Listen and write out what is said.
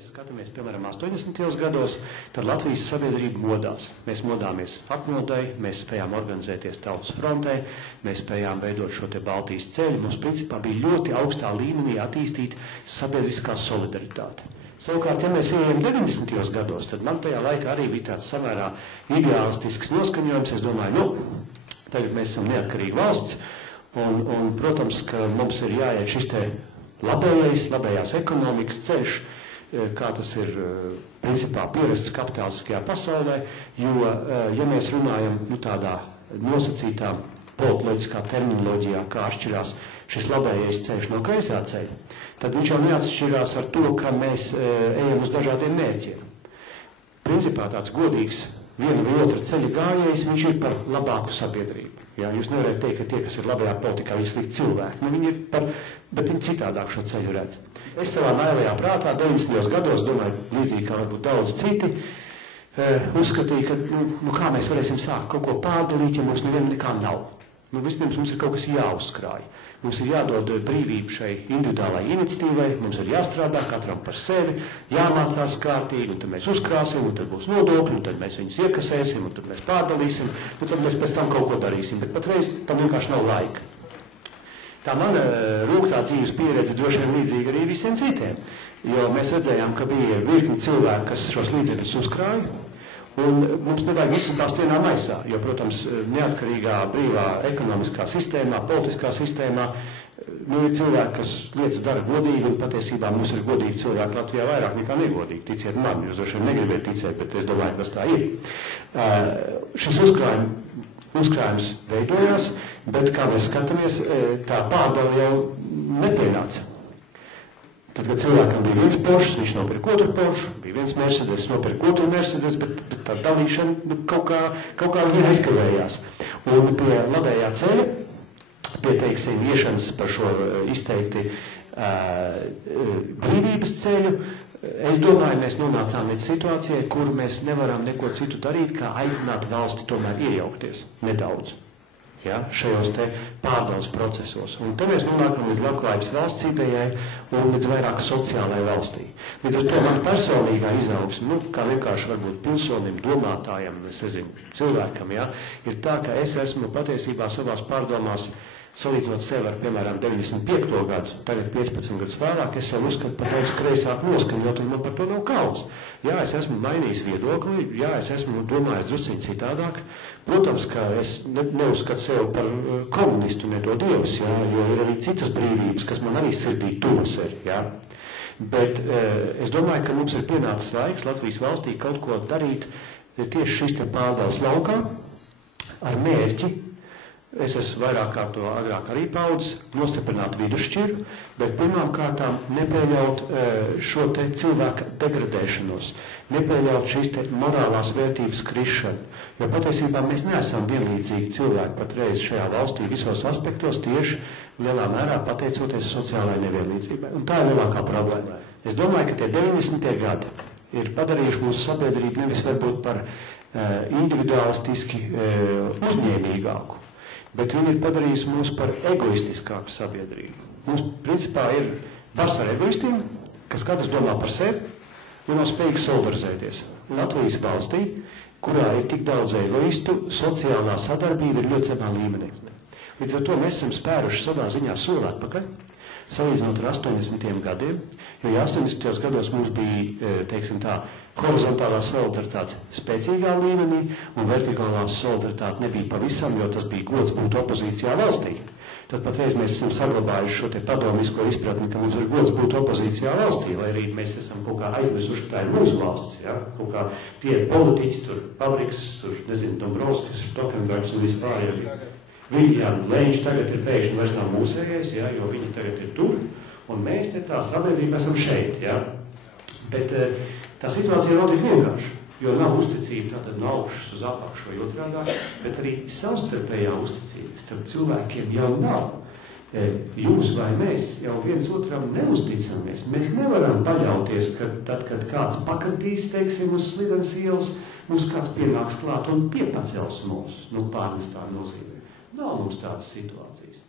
mēs skatāmies, piemēram, 80. gados, tad Latvijas sabiedrība modās. Mēs modāmies atmodai, mēs spējām organizēties tautas frontē, mēs spējām veidot šo te Baltijas ceļu. Mums principā bija ļoti augstā līmenī attīstīta sabiedriskā solidaritāte. Savukārt, ja mēs ejam 90. gados, tad man tajā laikā arī bija tāds samērā ideālistisks noskaņojums. Es domāju, tagad mēs esam neatkarīga valsts, un protams, ka mums ir jāiet šis te labējās ekonomikas ceļš, kā tas ir principā pierasts kapitalistiskajā pasaulē, jo, ja mēs runājam tādā nosacītā politoloģiskā terminoloģijā, kā atšķirās šis labējais ceļš no kreisā ceļa, tad viņš jau neatšķirās ar to, ka mēs ejam uz dažādiem mērķiem. Principā tāds godīgs viena vai otra ceļa gājējs, viņš ir par labāku sabiedrību. Jā, jūs nevarētu teikt, ka tie, kas ir labajā politikā, viņi slikti cilvēki. Viņi ir bet viņi citādāk šo ceļu redz. Es savā naivajā prātā 90. gados, domāju, līdzīgi kā varbūt daudz citi, uzskatīju, ka kā mēs varēsim sākt kaut ko pārdalīt, ja mums nevienam nekā nav. Vispirms mums ir kaut kas jāuzkrāj. Mums ir jādod brīvību šai individuālai iniciatīvai, mums ir jāstrādā katram par sevi, jāmācās kārtīgi, un tad mēs uzkrāsim, un tad būs nodokļi, un tad mēs viņus iekasēsim, un tad mēs pārdalīsim, un tad mēs pēc tam kaut ko darīsim, bet patreiz tam vienkārši nav laika. Tā mana rūgtā dzīves pieredze droši vien līdzīga arī visiem citiem, jo mēs redzējām, ka bija virkni cilvēki, kas šos līdzekļus uzkrāja, un mums nevajag visu tās vienā maisā, jo, protams, neatkarīgā, brīvā ekonomiskā sistēmā, politiskā sistēmā, ir cilvēki, kas lietas dara godīgi, un patiesībā mums ir godīgi cilvēki Latvijā vairāk nekā negodīgi. Ticiet man, jūs droši vien negribēt ticēt, bet es domāju, ka tas tā ir. Šis uzkrājums veidojās, bet, kā mēs skatāmies, tā pārdala jau nepienāca. Tad, kad cilvēkam bija viens Porsche, viņš nopirka otru Porsche, bija viens Mercedes, nopirka otru Mercedes, bet tā dalīšana kaut kā viņa aizkavējās. Un pie labējā ceļa, pie, teiksim, iešanas par šo izteikti brīvības ceļu, es domāju, mēs nonācām līdz situācijai, kur mēs nevaram neko citu darīt, kā aicināt valsti tomēr iejaukties nedaudz. Ja, šajos te pārdales procesos. Un te mēs nonākam līdz labklājības valsts idejai un līdz vairāk sociālai valstī. Līdz ar to man personīgā izaugsme, kā vienkārši varbūt pilsonim, domātājam, es nezinu, cilvēkam, ja, ir tā, ka es esmu patiesībā savās pārdomās, salīdzinot sevi ar, piemēram, 95. gadu, tagad 15 gadus vēlāk, es sev uzskatu par daudz kreisāk noskaņot, un man par to nav kauns. Jā, es esmu mainījis viedokli, jā, es esmu domājis drusciņ citādāk. Protams, ka es neuzskatu sevi par komunistu, nedod Dievs, jā, jo ir arī citas brīvības, kas man arī sirdī tuvas ir, jā. Bet es domāju, ka mums ir pienācis laiks Latvijas valstī kaut ko darīt tieši šīs te pārdales laukā ar mērķi. Es esmu vairāk kā to agrāk arī paudzis, nostiprināt vidusšķiru, bet pirmām kārtām nepieļaut šo te cilvēka degradēšanos, nepieļaut šīs te morālās vērtības krišanu, jo patiesībā mēs neesam vienlīdzīgi cilvēki patreiz šajā valstī visos aspektos tieši lielā mērā pateicoties sociālajai nevienlīdzībai. Un tā ir lielākā problēma. Es domāju, ka tie 90. gadi ir padarījuši mūsu sabiedrību nevis varbūt par individualistiski uzņēmīgāku, bet viņi ir padarījusi mūs par egoistiskāku sabiedrību. Mums, principā, ir bars ar egoistiem, kas katrs domā par sevi un nav spējīgs solidarizēties. Latvijas valstī, kurā ir tik daudz egoistu, sociālā sadarbība ir ļoti zemā līmenī. Līdz ar to mēs esam spēruši savā ziņā soli atpakaļ, salīdzinot ar 80. gadiem, jo 80. gados mums bija, teiksim tā, horizontālā solidaritāte spēcīgā līmenī, un vertikālā solidaritāte nebija pavisam, jo tas bija gods būt opozīcijā valstī. Tad patreiz mēs esam saglabājuši šo te padomisko izpratni, ka mums ir gods būt opozīcijā valstī, lai arī mēs esam kaut kā aizmirsuši, ka tā ir mūsu valsts, ja? Kaut kā tie politiķi, tur Pabriks, tur, nezinu, Dombrovskis, Tokenbergs un vispār, ja viņi, jā, Leņš tagad ir pēkšņi vairs nav mūsējais, ja? Jo viņi tagad ir tur, un mēs te tā sabiedrība esam šeit, ja? Bet tā situācija nav tik vienkārši, jo nav uzticība tātad no augšas uz apakšu vai otrādā, bet arī savstarpējā uzticība starp cilvēkiem jau nav. Jūs vai mēs jau viens otram neusticamies. Mēs nevaram paļauties, ka tad, kad kāds pakratīs, teiksim, uz slidenes ielas, mums kāds pienāks klāt un piepacels mūs, pārnestā nozīmē. Nav mums tādas situācijas.